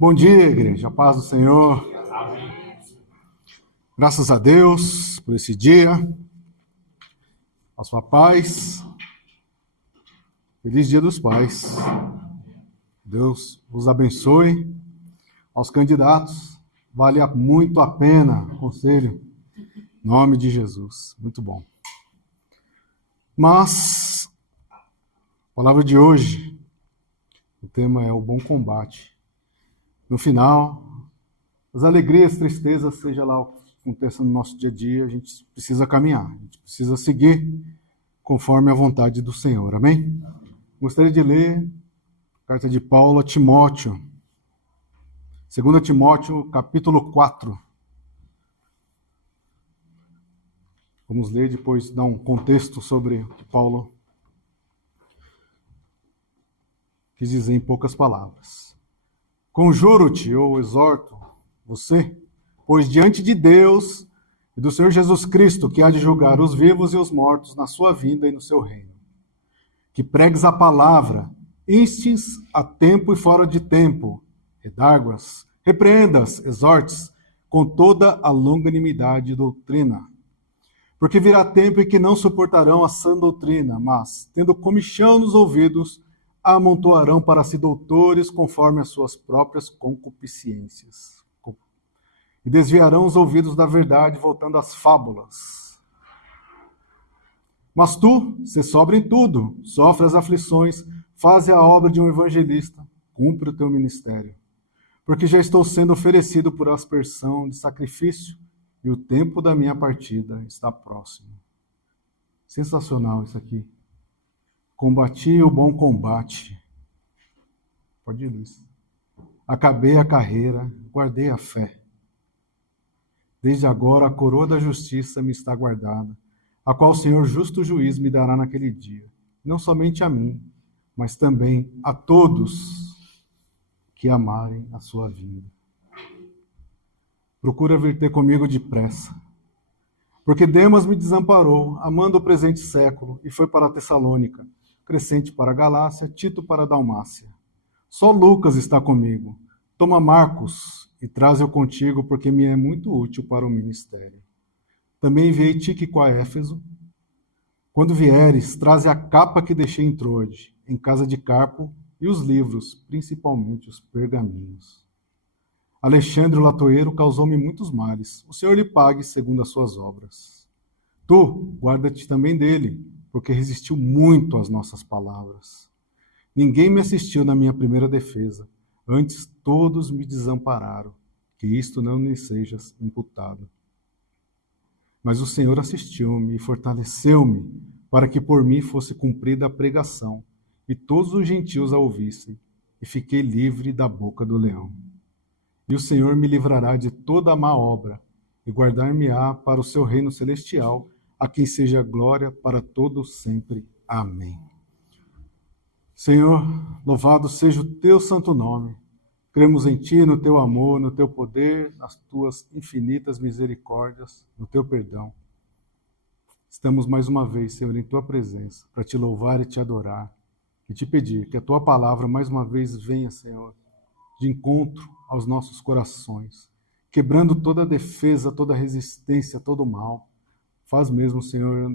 Bom dia, igreja. A paz do Senhor. Graças a Deus por esse dia, a sua paz. Feliz Dia dos Pais. Deus os abençoe. Aos candidatos, vale muito a pena, conselho. Em nome de Jesus. Muito bom. Mas, a palavra de hoje, o tema é o bom combate. No final, as alegrias, tristezas, seja lá o que aconteça no nosso dia a dia, a gente precisa caminhar, a gente precisa seguir conforme a vontade do Senhor, amém? Gostaria de ler a carta de Paulo a Timóteo, 2 Timóteo, capítulo 4. Vamos ler, depois dar um contexto sobre o que Paulo quis dizer em poucas palavras. Conjuro-te, ou exorto você, pois diante de Deus e do Senhor Jesus Cristo, que há de julgar os vivos e os mortos na sua vinda e no seu reino, que pregues a palavra, instes a tempo e fora de tempo, redarguas, repreendas, exortes, com toda a longanimidade e doutrina. Porque virá tempo em que não suportarão a sã doutrina, mas, tendo comichão nos ouvidos, amontoarão para si doutores conforme as suas próprias concupiscências. E desviarão os ouvidos da verdade, voltando às fábulas. Mas tu, se sobra em tudo, sofre as aflições, faze a obra de um evangelista, cumpre o teu ministério. Porque já estou sendo oferecido por aspersão de sacrifício, e o tempo da minha partida está próximo. Sensacional isso aqui. Combati o bom combate. Pode ir, Luiz. Acabei a carreira, guardei a fé. Desde agora a coroa da justiça me está guardada, a qual o Senhor justo juiz me dará naquele dia. Não somente a mim, mas também a todos que amarem a sua vinda. Procura vir ter comigo depressa, porque Demas me desamparou, amando o presente século, e foi para Tessalônica, Crescente para a Galácia, Tito para a Dalmácia. Só Lucas está comigo. Toma Marcos e traze-o contigo, porque me é muito útil para o ministério. Também enviei Tíquico a Éfeso. Quando vieres, traze a capa que deixei em Troade, em casa de Carpo, e os livros, principalmente os pergaminhos. Alexandre o latoeiro causou-me muitos males. O Senhor lhe pague segundo as suas obras. Tu, guarda-te também dele, porque resistiu muito às nossas palavras. Ninguém me assistiu na minha primeira defesa. Antes todos me desampararam. Que isto não lhe seja imputado. Mas o Senhor assistiu-me e fortaleceu-me, para que por mim fosse cumprida a pregação, e todos os gentios a ouvissem, e fiquei livre da boca do leão. E o Senhor me livrará de toda a má obra, e guardar-me-á para o seu reino celestial, a quem seja glória para todos sempre. Amém. Senhor, louvado seja o teu santo nome. Cremos em ti, no teu amor, no teu poder, nas tuas infinitas misericórdias, no teu perdão. Estamos mais uma vez, Senhor, em tua presença, para te louvar e te adorar, e te pedir que a tua palavra mais uma vez venha, Senhor, de encontro aos nossos corações, quebrando toda a defesa, toda a resistência, todo o mal. Faz mesmo, Senhor,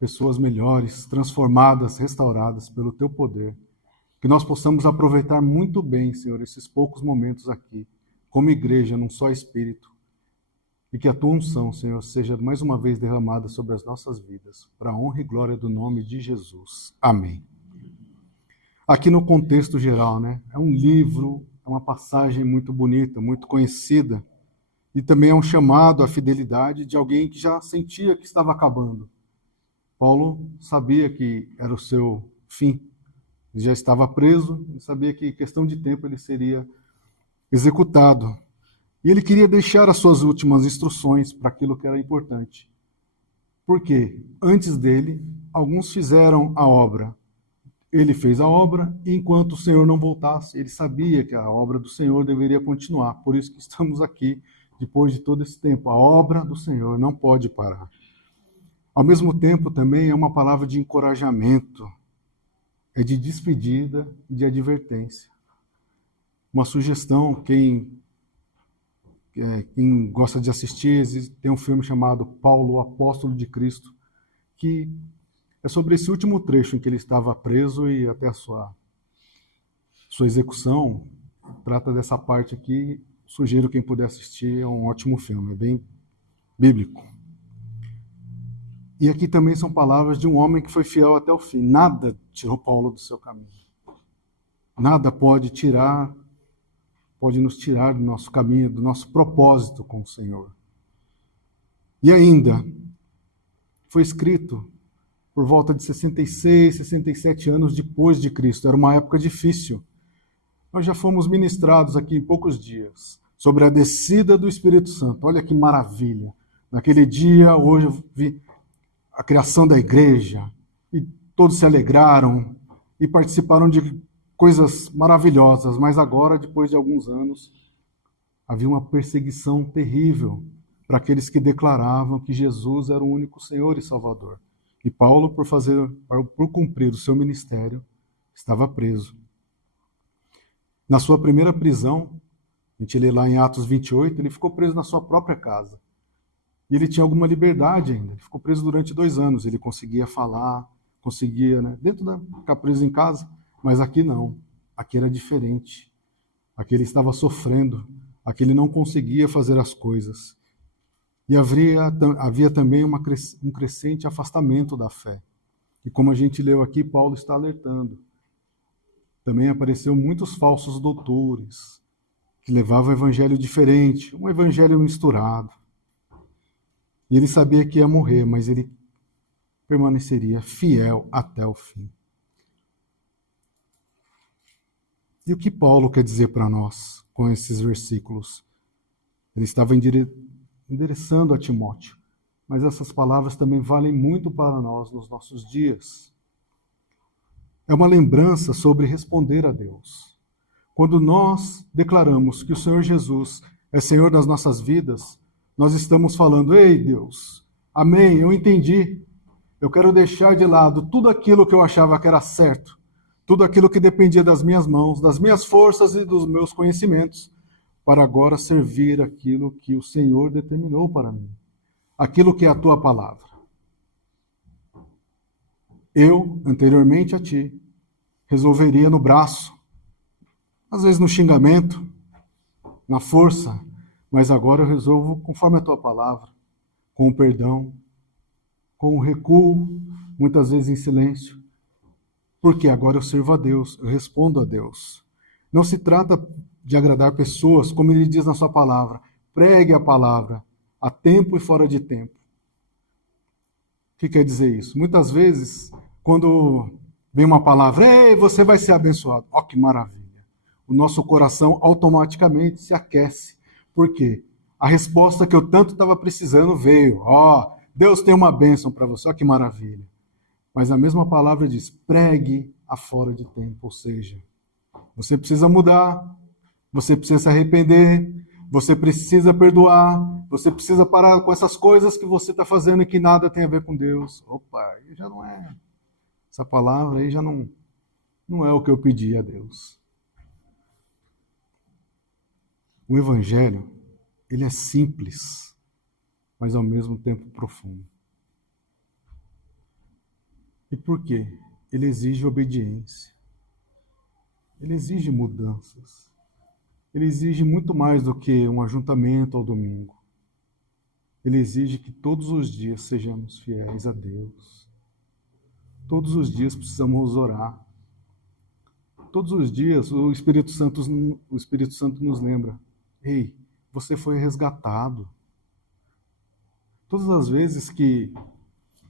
pessoas melhores, transformadas, restauradas pelo teu poder. Que nós possamos aproveitar muito bem, Senhor, esses poucos momentos aqui, como igreja, num só espírito. E que a tua unção, Senhor, seja mais uma vez derramada sobre as nossas vidas, para a honra e glória do nome de Jesus. Amém. Aqui no contexto geral, né? É um livro, é uma passagem muito bonita, muito conhecida, e também é um chamado à fidelidade de alguém que já sentia que estava acabando. Paulo sabia que era o seu fim, ele já estava preso, e sabia que em questão de tempo ele seria executado. E ele queria deixar as suas últimas instruções para aquilo que era importante. Porque antes dele, alguns fizeram a obra. Ele fez a obra, e enquanto o Senhor não voltasse, ele sabia que a obra do Senhor deveria continuar. Por isso que estamos aqui, depois de todo esse tempo. A obra do Senhor não pode parar. Ao mesmo tempo, também é uma palavra de encorajamento, é de despedida e de advertência. Uma sugestão, quem gosta de assistir, tem um filme chamado Paulo, o Apóstolo de Cristo, que é sobre esse último trecho em que ele estava preso e até a sua execução. Trata dessa parte aqui. Sugiro quem puder assistir, é um ótimo filme, é bem bíblico. E aqui também são palavras de um homem que foi fiel até o fim. Nada tirou Paulo do seu caminho. Nada pode nos tirar do nosso caminho, do nosso propósito com o Senhor. E ainda, foi escrito por volta de 66, 67 anos depois de Cristo. Era uma época difícil. Nós já fomos ministrados aqui em poucos dias sobre a descida do Espírito Santo. Olha que maravilha. Naquele dia, hoje eu vi a criação da igreja e todos se alegraram e participaram de coisas maravilhosas, mas agora, depois de alguns anos, havia uma perseguição terrível para aqueles que declaravam que Jesus era o único Senhor e Salvador. E Paulo, por cumprir o seu ministério, estava preso. Na sua primeira prisão, a gente lê lá em Atos 28, ele ficou preso na sua própria casa. E ele tinha alguma liberdade ainda. Ele ficou preso durante 2 anos. Ele conseguia falar, ficar preso em casa. Mas aqui não. Aqui era diferente. Aqui ele estava sofrendo. Aqui ele não conseguia fazer as coisas. E havia também um crescente afastamento da fé. E como a gente leu aqui, Paulo está alertando. Também apareceu muitos falsos doutores, que levavam um evangelho diferente, um evangelho misturado. E ele sabia que ia morrer, mas ele permaneceria fiel até o fim. E o que Paulo quer dizer para nós com esses versículos? Ele estava endereçando a Timóteo, mas essas palavras também valem muito para nós nos nossos dias. É uma lembrança sobre responder a Deus. Quando nós declaramos que o Senhor Jesus é Senhor das nossas vidas, nós estamos falando: ei Deus, amém, eu entendi. Eu quero deixar de lado tudo aquilo que eu achava que era certo, tudo aquilo que dependia das minhas mãos, das minhas forças e dos meus conhecimentos, para agora servir aquilo que o Senhor determinou para mim, aquilo que é a tua palavra. Eu, anteriormente a ti, resolveria no braço, às vezes no xingamento, na força, mas agora eu resolvo conforme a tua palavra, com o perdão, com o recuo, muitas vezes em silêncio, porque agora eu sirvo a Deus, eu respondo a Deus. Não se trata de agradar pessoas, como ele diz na sua palavra, pregue a palavra, a tempo e fora de tempo. O que quer dizer isso? Muitas vezes, quando vem uma palavra, ei, você vai ser abençoado. Ó, que maravilha. O nosso coração automaticamente se aquece. Por quê? A resposta que eu tanto estava precisando veio. Ó, Deus tem uma bênção para você, ó que maravilha. Mas a mesma palavra diz, pregue a fora de tempo, ou seja, você precisa mudar, você precisa se arrepender, você precisa perdoar, você precisa parar com essas coisas que você está fazendo e que nada tem a ver com Deus. Opa, aí já não é, essa palavra aí já não é o que eu pedi a Deus. O Evangelho, ele é simples, mas ao mesmo tempo profundo. E por quê? Ele exige obediência. Ele exige mudanças. Ele exige muito mais do que um ajuntamento ao domingo. Ele exige que todos os dias sejamos fiéis a Deus. Todos os dias precisamos orar. Todos os dias o Espírito Santo nos lembra: ei, você foi resgatado. Todas as vezes que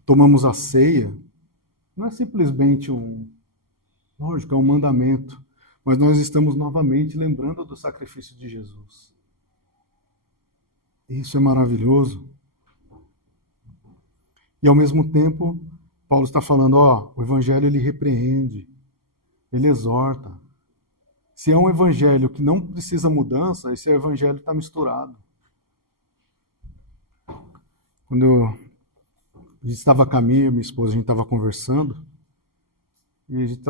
tomamos a ceia, não é simplesmente lógico, é um mandamento, mas nós estamos novamente lembrando do sacrifício de Jesus. Isso é maravilhoso. E ao mesmo tempo, Paulo está falando, o Evangelho ele repreende, ele exorta. Se é um Evangelho que não precisa mudança, esse Evangelho está misturado. Quando a gente estava a caminho, minha esposa, a gente estava conversando, e a gente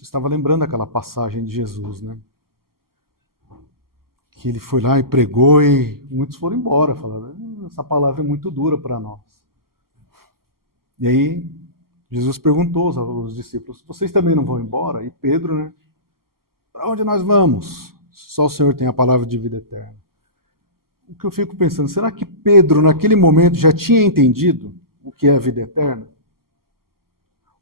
estava lembrando aquela passagem de Jesus, né? que ele foi lá e pregou e muitos foram embora, falando, essa palavra é muito dura para nós. E aí Jesus perguntou aos discípulos, vocês também não vão embora? E Pedro, né? Para onde nós vamos? Só o Senhor tem a palavra de vida eterna. O que eu fico pensando, será que Pedro naquele momento já tinha entendido o que é a vida eterna?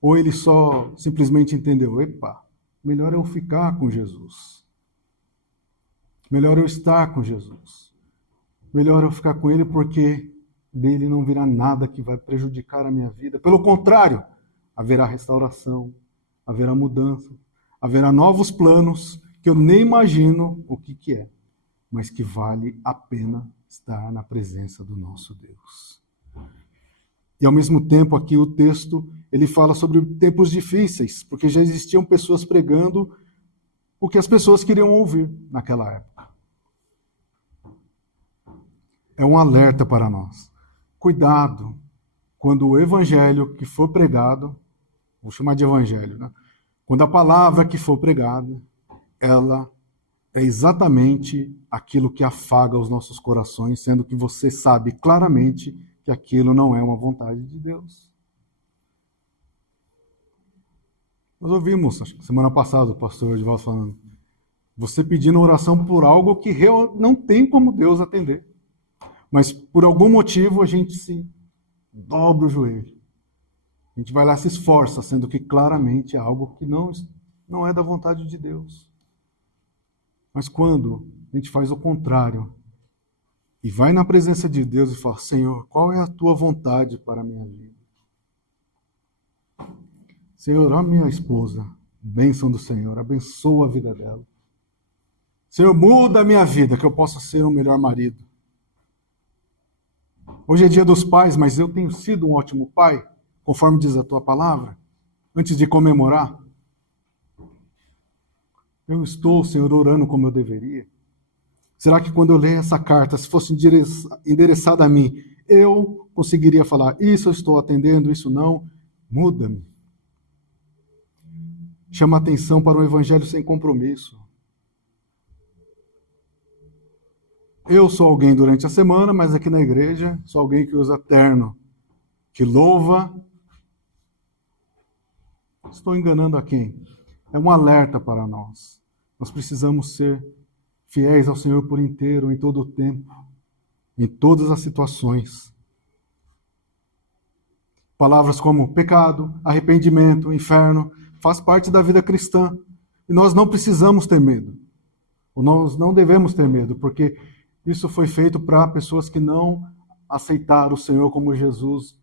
Ou ele só simplesmente entendeu, epa, melhor eu ficar com Jesus. Melhor eu estar com Jesus. Melhor eu ficar com ele porque dele não virá nada que vai prejudicar a minha vida. Pelo contrário, haverá restauração, haverá mudança, haverá novos planos que eu nem imagino o que é, mas que vale a pena estar na presença do nosso Deus. E ao mesmo tempo aqui o texto, ele fala sobre tempos difíceis, porque já existiam pessoas pregando o que as pessoas queriam ouvir naquela época. É um alerta para nós. Cuidado quando o evangelho que for pregado, vou chamar de evangelho, né? Quando a palavra que for pregada, ela é exatamente aquilo que afaga os nossos corações, sendo que você sabe claramente que aquilo não é uma vontade de Deus. Nós ouvimos, semana passada, o pastor Edivaldo falando, você pedindo oração por algo que não tem como Deus atender. Mas por algum motivo a gente se dobra o joelho. A gente vai lá e se esforça, sendo que claramente é algo que não é da vontade de Deus. Mas quando a gente faz o contrário e vai na presença de Deus e fala, Senhor, qual é a tua vontade para a minha vida? Senhor, a minha esposa, bênção do Senhor, abençoa a vida dela. Senhor, muda a minha vida, que eu possa ser um melhor marido. Hoje é dia dos pais, mas eu tenho sido um ótimo pai, conforme diz a tua palavra, antes de comemorar. Eu estou, Senhor, orando como eu deveria. Será que quando eu ler essa carta, se fosse endereçada a mim, eu conseguiria falar, isso eu estou atendendo, isso não? Muda-me. Chama atenção para um evangelho sem compromisso. Eu sou alguém durante a semana, mas aqui na igreja sou alguém que usa terno, que louva. Estou enganando a quem? É um alerta para nós. Nós precisamos ser fiéis ao Senhor por inteiro, em todo o tempo, em todas as situações. Palavras como pecado, arrependimento, inferno, faz parte da vida cristã. E nós não precisamos ter medo. Ou nós não devemos ter medo, porque isso foi feito para pessoas que não aceitaram o Senhor como Jesus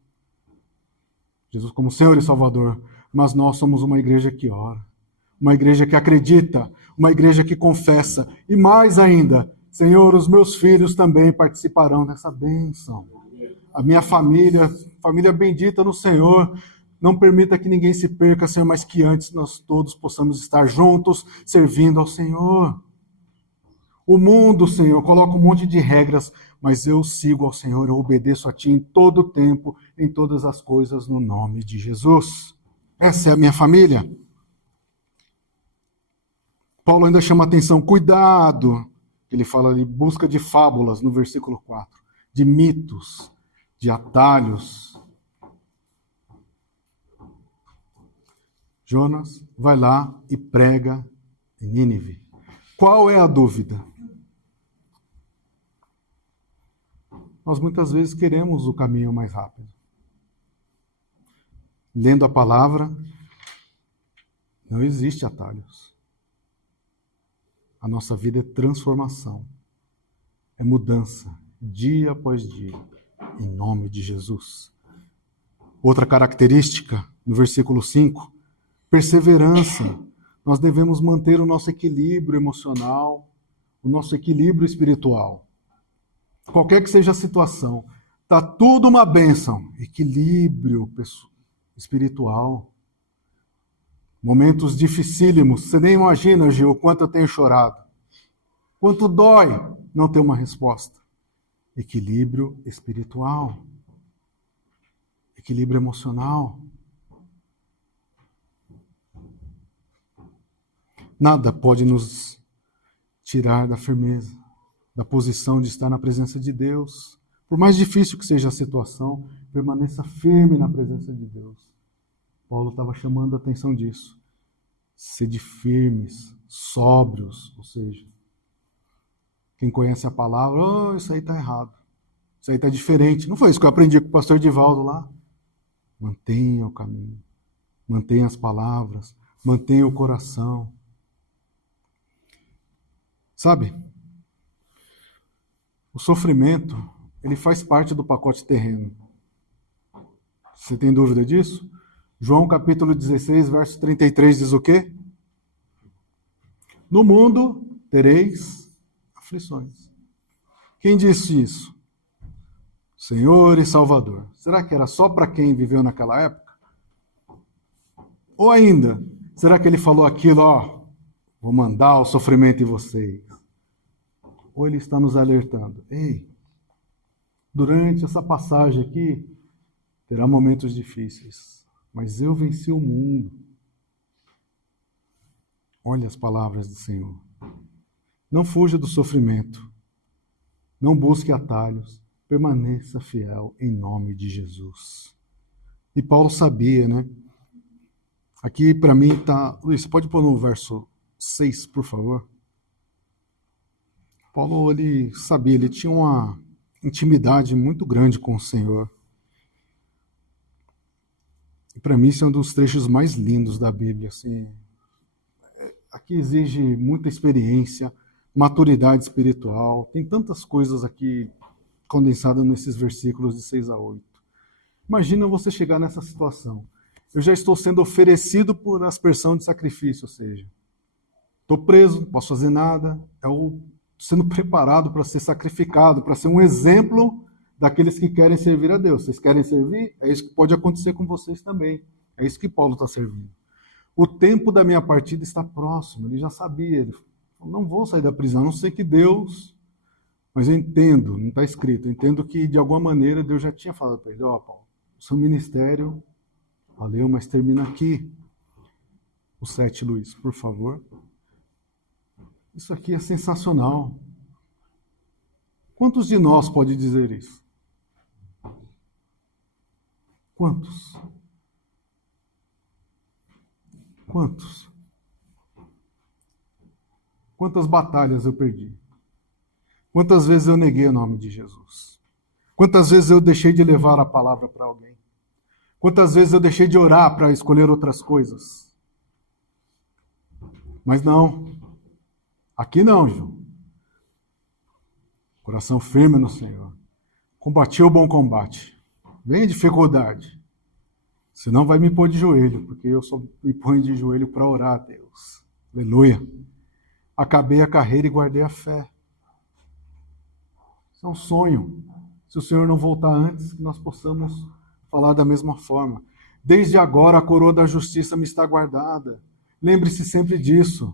como Senhor e Salvador. Mas nós somos uma igreja que ora, uma igreja que acredita, uma igreja que confessa. E mais ainda, Senhor, os meus filhos também participarão dessa bênção. A minha família bendita no Senhor, não permita que ninguém se perca, Senhor, mas que antes nós todos possamos estar juntos, servindo ao Senhor. O mundo, Senhor, coloca um monte de regras, mas eu sigo ao Senhor, eu obedeço a Ti em todo o tempo, em todas as coisas, no nome de Jesus. Essa é a minha família. Paulo ainda chama atenção, cuidado, ele fala ali, busca de fábulas, no versículo 4, de mitos, de atalhos. Jonas vai lá e prega em Nínive. Qual é a dúvida? Nós muitas vezes queremos o caminho mais rápido. Lendo a palavra, não existe atalhos. A nossa vida é transformação, é mudança, dia após dia, em nome de Jesus. Outra característica, no versículo 5, perseverança. Nós devemos manter o nosso equilíbrio emocional, o nosso equilíbrio espiritual. Qualquer que seja a situação, está tudo uma bênção. Equilíbrio espiritual. Momentos dificílimos. Você nem imagina, Gil, o quanto eu tenho chorado. Quanto dói não ter uma resposta. Equilíbrio espiritual. Equilíbrio emocional. Nada pode nos tirar da firmeza. da posição de estar na presença de Deus. Por mais difícil que seja a situação, permaneça firme na presença de Deus. Paulo estava chamando a atenção disso. Sede firmes, sóbrios, ou seja, quem conhece a palavra, oh, isso aí está errado, isso aí está diferente. Não foi isso que eu aprendi com o pastor Divaldo lá? Mantenha o caminho, mantenha as palavras, mantenha o coração. Sabe, o sofrimento, ele faz parte do pacote terreno. Você tem dúvida disso? João capítulo 16, verso 33 diz o quê? No mundo tereis aflições. Quem disse isso? Senhor e Salvador. Será que era só para quem viveu naquela época? Ou ainda, será que ele falou aquilo, ó, vou mandar o sofrimento em vocês? Ou ele está nos alertando, ei, durante essa passagem aqui, terá momentos difíceis, mas eu venci o mundo. Olha as palavras do Senhor. Não fuja do sofrimento, não busque atalhos, permaneça fiel em nome de Jesus. E Paulo sabia, né? Aqui para mim está... Luiz, você pode pôr no verso 6, por favor? Paulo, ele sabia, ele tinha uma intimidade muito grande com o Senhor. E para mim, esse é um dos trechos mais lindos da Bíblia. Assim. Aqui exige muita experiência, maturidade espiritual. Tem tantas coisas aqui condensadas nesses versículos de 6 a 8. Imagina você chegar nessa situação. Eu já estou sendo oferecido por aspersão de sacrifício, ou seja, estou preso, não posso fazer nada, estou sendo preparado para ser sacrificado, para ser um exemplo daqueles que querem servir a Deus. Vocês querem servir? É isso que pode acontecer com vocês também. É isso que Paulo está servindo. O tempo da minha partida está próximo, ele já sabia. Ele falou, não vou sair da prisão, a não sei que Deus... Mas eu entendo, não está escrito, eu entendo que de alguma maneira Deus já tinha falado para ele, ó, Paulo, o seu ministério, valeu, mas termina aqui. O 7, Luiz, por favor. Isso aqui é sensacional. Quantos de nós pode dizer isso? Quantos? Quantos? Quantas batalhas eu perdi? Quantas vezes eu neguei o nome de Jesus? Quantas vezes eu deixei de levar a palavra para alguém? Quantas vezes eu deixei de orar para escolher outras coisas? Mas não. Aqui não, João. Coração firme no Senhor. Combati o bom combate. Vem a dificuldade. Senão vai me pôr de joelho, porque eu só me ponho de joelho para orar a Deus. Aleluia. Acabei a carreira e guardei a fé. Isso é um sonho. Se o Senhor não voltar antes, que nós possamos falar da mesma forma. Desde agora a coroa da justiça me está guardada. Lembre-se sempre disso.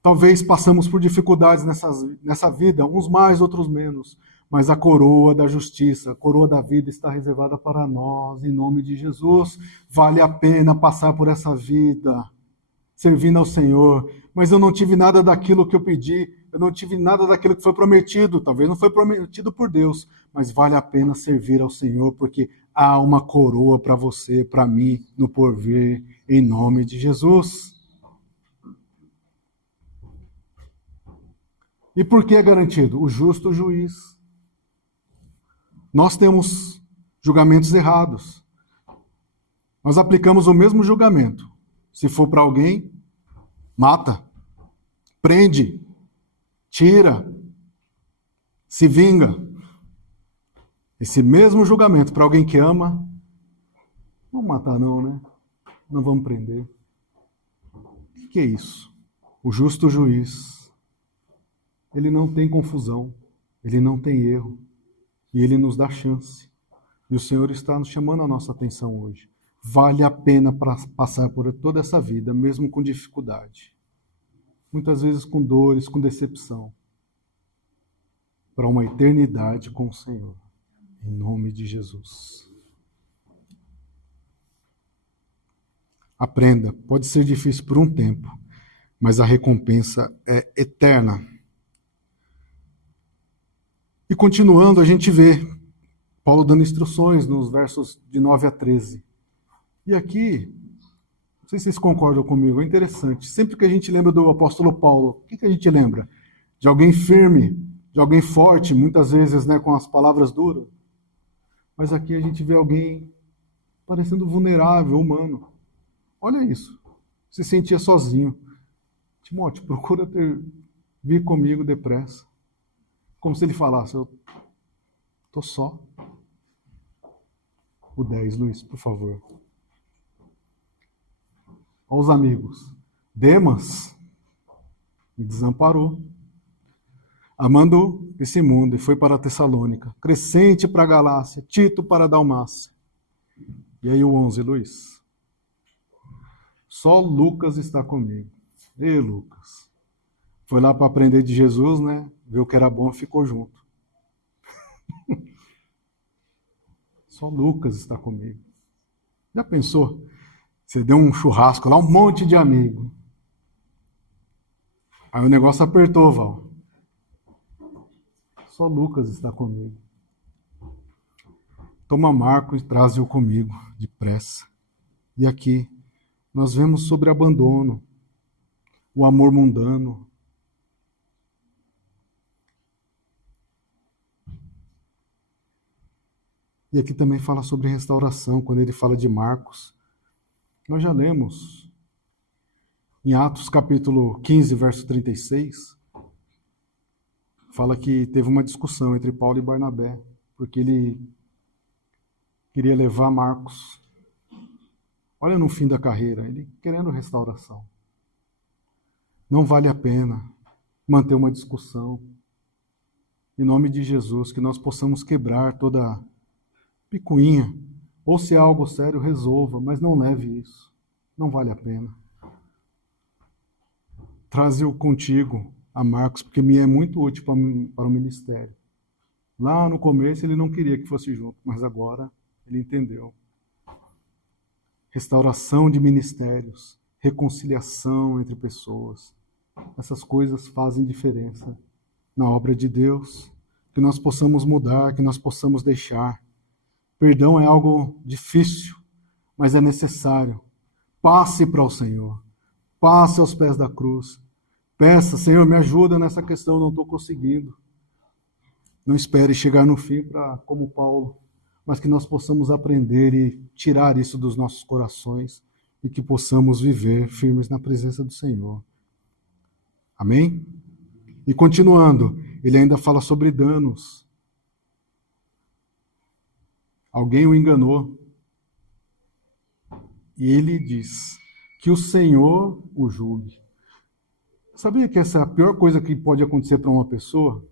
Talvez passamos por dificuldades nessa vida, uns mais, outros menos, mas a coroa da justiça, a coroa da vida está reservada para nós, em nome de Jesus. Vale a pena passar por essa vida, servindo ao Senhor, mas eu não tive nada daquilo que eu pedi, eu não tive nada daquilo que foi prometido, talvez não foi prometido por Deus, mas vale a pena servir ao Senhor, porque há uma coroa para você, para mim, no porvir, em nome de Jesus. E por que é garantido? O justo juiz. Nós temos julgamentos errados. Nós aplicamos o mesmo julgamento. Se for para alguém, mata, prende, tira, se vinga. Esse mesmo julgamento para alguém que ama, não matar não, né? Não vamos prender. O que é isso? O justo juiz, ele não tem confusão, ele não tem erro, e ele nos dá chance. E o Senhor está nos chamando a nossa atenção hoje. Vale a pena passar por toda essa vida, mesmo com dificuldade. Muitas vezes com dores, com decepção. Para uma eternidade com o Senhor. Em nome de Jesus. Aprenda, pode ser difícil por um tempo, mas a recompensa é eterna. E continuando, a gente vê Paulo dando instruções nos versos de 9 a 13. E aqui, não sei se vocês concordam comigo, é interessante. Sempre que a gente lembra do apóstolo Paulo, o que a gente lembra? De alguém firme, de alguém forte, muitas vezes, né, com as palavras duras. Mas aqui a gente vê alguém parecendo vulnerável, humano. Olha isso. Se sentia sozinho. Timóteo, procura vir comigo depressa. Como se ele falasse, eu estou só. O 10, Luiz, por favor. Olha os amigos. Demas me desamparou, amando esse mundo, e foi para Tessalônica. Crescente para a Galácia, Tito para a Dalmácia. E aí o 11, Luiz. Só Lucas está comigo. Ei, Lucas. Foi lá para aprender de Jesus, né? Viu que era bom, ficou junto. Só Lucas está comigo. Já pensou? Você deu um churrasco lá, um monte de amigo. Aí o negócio apertou, Val. Só Lucas está comigo. Toma Marco e traze-o comigo, depressa. E aqui nós vemos sobre abandono, o amor mundano. E aqui também fala sobre restauração, quando ele fala de Marcos. Nós já lemos em Atos capítulo 15, verso 36, fala que teve uma discussão entre Paulo e Barnabé, porque ele queria levar Marcos. Olha no fim da carreira, ele querendo restauração. Não vale a pena manter uma discussão. Em nome de Jesus, que nós possamos quebrar toda picuinha, ou se é algo sério, resolva, mas não leve isso. Não vale a pena. Traze-o contigo a Marcos, porque me é muito útil para o ministério. Lá no começo ele não queria que fosse junto, mas agora ele entendeu. Restauração de ministérios, reconciliação entre pessoas. Essas coisas fazem diferença na obra de Deus. Que nós possamos mudar, que nós possamos deixar. Perdão é algo difícil, mas é necessário. Passe para o Senhor. Passe aos pés da cruz. Peça, Senhor, me ajuda nessa questão, não estou conseguindo. Não espere chegar no fim como Paulo, mas que nós possamos aprender e tirar isso dos nossos corações e que possamos viver firmes na presença do Senhor. Amém? E continuando, ele ainda fala sobre danos. Alguém o enganou. E ele diz que o Senhor o julgue. Sabia que essa é a pior coisa que pode acontecer para uma pessoa?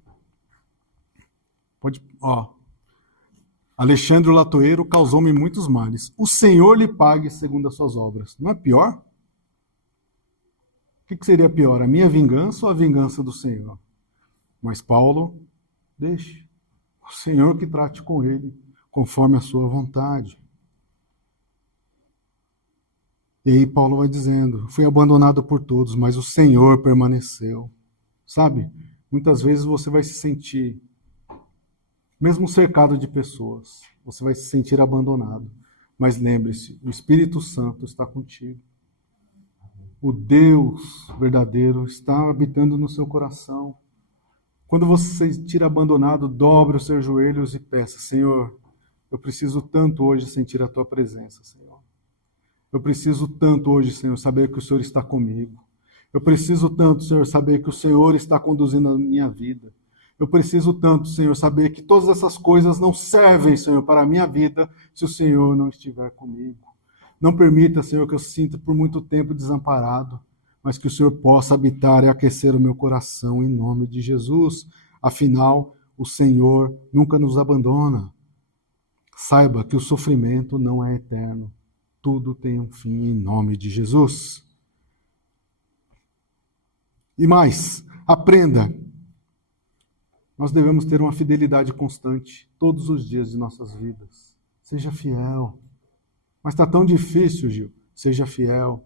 Alexandre o Latoeiro causou-me muitos males. O Senhor lhe pague segundo as suas obras. Não é pior? O que seria pior? A minha vingança ou a vingança do Senhor? Mas Paulo, deixe. O Senhor que trate com ele, conforme a sua vontade. E aí Paulo vai dizendo, fui abandonado por todos, mas o Senhor permaneceu. Sabe, muitas vezes você vai se sentir, mesmo cercado de pessoas, você vai se sentir abandonado. Mas lembre-se, o Espírito Santo está contigo. O Deus verdadeiro está habitando no seu coração. Quando você se sentir abandonado, dobre os seus joelhos e peça, Senhor, eu preciso tanto hoje sentir a tua presença, Senhor. Eu preciso tanto hoje, Senhor, saber que o Senhor está comigo. Eu preciso tanto, Senhor, saber que o Senhor está conduzindo a minha vida. Eu preciso tanto, Senhor, saber que todas essas coisas não servem, Senhor, para a minha vida se o Senhor não estiver comigo. Não permita, Senhor, que eu sinta por muito tempo desamparado, mas que o Senhor possa habitar e aquecer o meu coração em nome de Jesus. Afinal, o Senhor nunca nos abandona. Saiba que o sofrimento não é eterno. Tudo tem um fim em nome de Jesus. E mais, aprenda. Nós devemos ter uma fidelidade constante todos os dias de nossas vidas. Seja fiel. Mas está tão difícil, Gil. Seja fiel.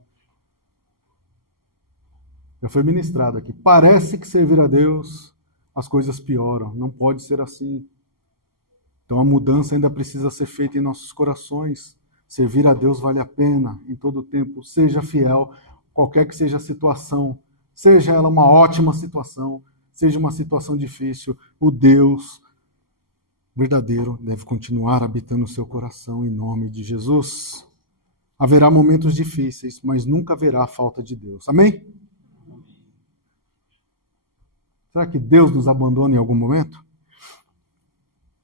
Já foi ministrado aqui. Parece que servir a Deus as coisas pioram. Não pode ser assim. Então a mudança ainda precisa ser feita em nossos corações. Servir a Deus vale a pena em todo o tempo. Seja fiel, qualquer que seja a situação. Seja ela uma ótima situação, seja uma situação difícil, o Deus verdadeiro deve continuar habitando o seu coração em nome de Jesus. Haverá momentos difíceis, mas nunca haverá falta de Deus. Amém? Será que Deus nos abandona em algum momento?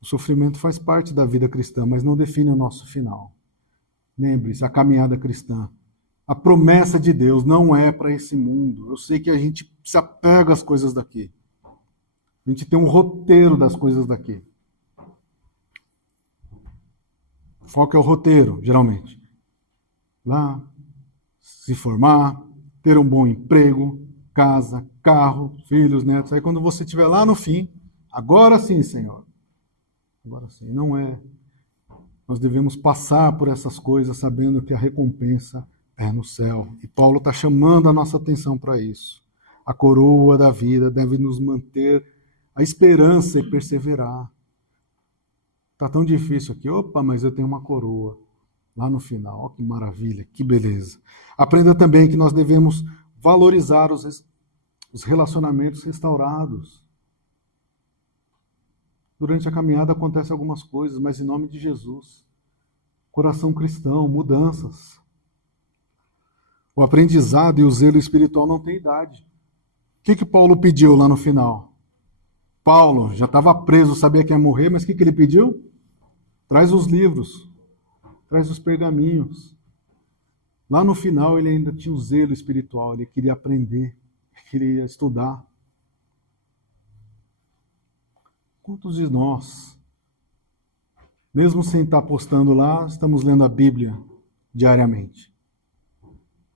O sofrimento faz parte da vida cristã, mas não define o nosso final. Lembre-se, a caminhada cristã, a promessa de Deus não é para esse mundo. Eu sei que a gente se apega às coisas daqui. A gente tem um roteiro das coisas daqui. Qual que é o roteiro, geralmente? Lá, se formar, ter um bom emprego, casa, carro, filhos, netos. Aí quando você estiver lá no fim, agora sim, Senhor. Agora sim, não é. Nós devemos passar por essas coisas sabendo que a recompensa é no céu. E Paulo está chamando a nossa atenção para isso. A coroa da vida deve nos manter a esperança e perseverar. Está tão difícil aqui. Opa, mas eu tenho uma coroa lá no final. Olha que maravilha, que beleza. Aprenda também que nós devemos valorizar os relacionamentos restaurados. Durante a caminhada acontecem algumas coisas, mas em nome de Jesus. Coração cristão, mudanças. O aprendizado e o zelo espiritual não têm idade. O que Paulo pediu lá no final? Paulo já estava preso, sabia que ia morrer, mas o que ele pediu? Traz os livros, traz os pergaminhos. Lá no final ele ainda tinha o zelo espiritual, ele queria aprender, queria estudar. Quantos de nós, mesmo sem estar postando lá, estamos lendo a Bíblia diariamente?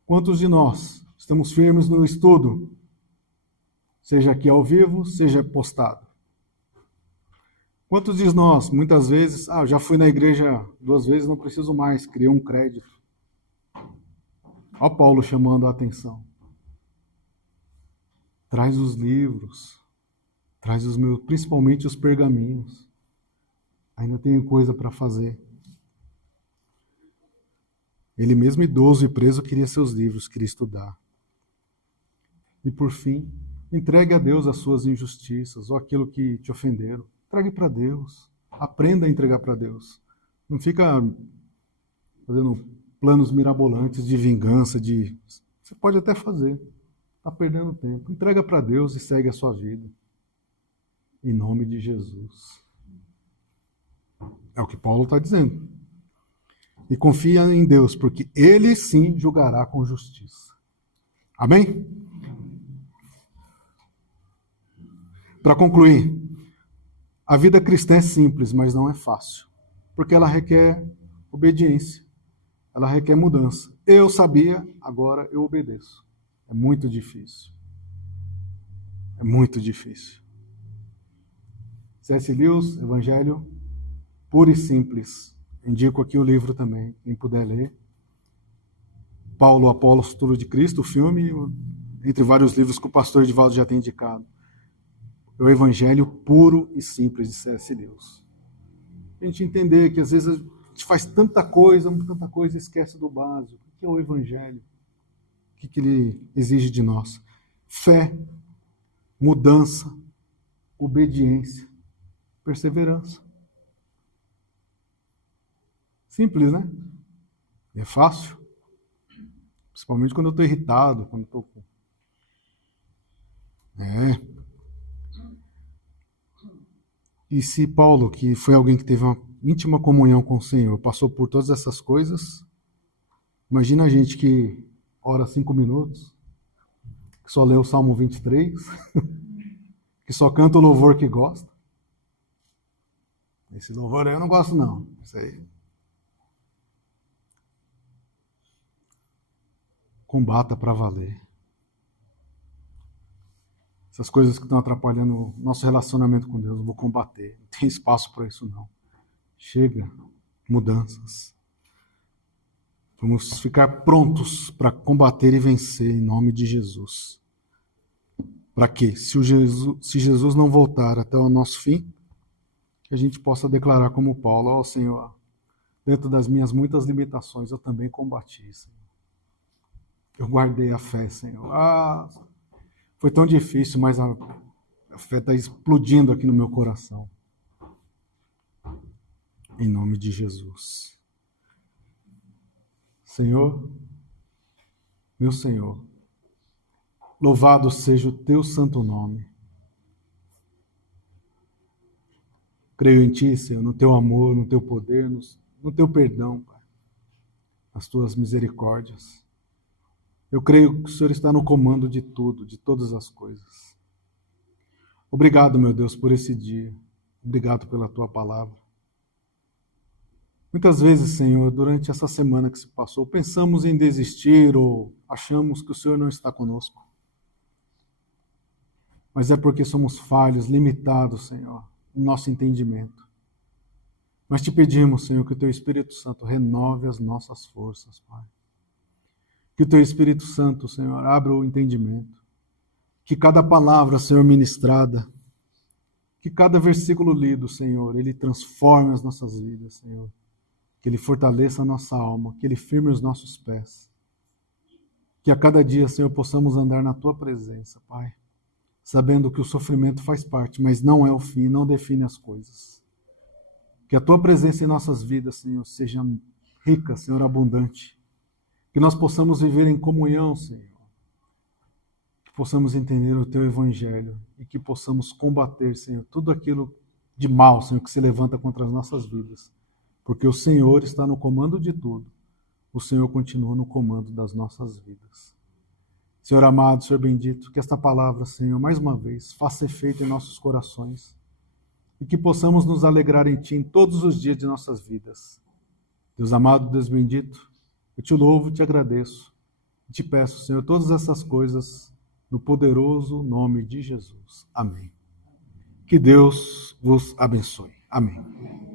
Quantos de nós estamos firmes no estudo? Seja aqui ao vivo, seja postado. Quantos de nós, muitas vezes, eu já fui na igreja 2 vezes, não preciso mais, criei um crédito. Olha Paulo chamando a atenção. Traz os livros, traz os meus, principalmente os pergaminhos. Ainda tenho coisa para fazer. Ele mesmo idoso e preso queria seus livros, queria estudar. E por fim, entregue a Deus as suas injustiças ou aquilo que te ofenderam. Entregue para Deus. Aprenda a entregar para Deus. Não fica fazendo planos mirabolantes de vingança, Você pode até fazer. Está perdendo tempo. Entrega para Deus e segue a sua vida. Em nome de Jesus. É o que Paulo está dizendo. E confia em Deus, porque Ele sim julgará com justiça. Amém? Para concluir, a vida cristã é simples, mas não é fácil. Porque ela requer obediência. Ela requer mudança. Eu sabia, agora eu obedeço. É muito difícil. É muito difícil. C.S. Lewis, Evangelho puro e simples. Indico aqui o livro também, quem puder ler. Paulo, Apóstolo de Cristo, o filme, entre vários livros que o pastor Edivaldo já tem indicado. É o Evangelho puro e simples de C.S. Lewis. A gente entender que às vezes a gente faz tanta coisa e esquece do básico. O que é o Evangelho? O que ele exige de nós? Fé, mudança, obediência, perseverança. Simples, né? É fácil. Principalmente quando eu estou irritado, quando eu estou... E se Paulo, que foi alguém que teve uma íntima comunhão com o Senhor, passou por todas essas coisas, imagina a gente que ora 5 minutos, que só lê o Salmo 23, que só canta o louvor que gosta. Esse louvor aí eu não gosto não. Isso aí. Combata para valer. Essas coisas que estão atrapalhando o nosso relacionamento com Deus, eu vou combater. Não tem espaço para isso, não. Chega. Mudanças. Vamos ficar prontos para combater e vencer em nome de Jesus. para que, se Jesus não voltar até o nosso fim, que a gente possa declarar como Paulo: ó Senhor, dentro das minhas muitas limitações, eu também combati, Senhor. Eu guardei a fé, Senhor. Foi tão difícil, mas a fé está explodindo aqui no meu coração. Em nome de Jesus. Senhor, meu Senhor, louvado seja o teu santo nome. Creio em ti, Senhor, no teu amor, no teu poder, no teu perdão, Pai, nas tuas misericórdias. Eu creio que o Senhor está no comando de tudo, de todas as coisas. Obrigado, meu Deus, por esse dia. Obrigado pela tua palavra. Muitas vezes, Senhor, durante essa semana que se passou, pensamos em desistir ou achamos que o Senhor não está conosco. Mas é porque somos falhos, limitados, Senhor, no nosso entendimento. Mas te pedimos, Senhor, que o teu Espírito Santo renove as nossas forças, Pai. Que o teu Espírito Santo, Senhor, abra o entendimento. Que cada palavra, Senhor, ministrada, que cada versículo lido, Senhor, ele transforme as nossas vidas, Senhor. Que ele fortaleça a nossa alma, que ele firme os nossos pés. Que a cada dia, Senhor, possamos andar na tua presença, Pai. Sabendo que o sofrimento faz parte, mas não é o fim, não define as coisas. Que a tua presença em nossas vidas, Senhor, seja rica, Senhor, abundante. Que nós possamos viver em comunhão, Senhor. Que possamos entender o teu evangelho e que possamos combater, Senhor, tudo aquilo de mal, Senhor, que se levanta contra as nossas vidas. Porque o Senhor está no comando de tudo. O Senhor continua no comando das nossas vidas. Senhor amado, Senhor bendito, que esta palavra, Senhor, mais uma vez, faça efeito em nossos corações e que possamos nos alegrar em Ti em todos os dias de nossas vidas. Deus amado, Deus bendito, eu te louvo, te agradeço e te peço, Senhor, todas essas coisas no poderoso nome de Jesus. Amém. Que Deus vos abençoe. Amém.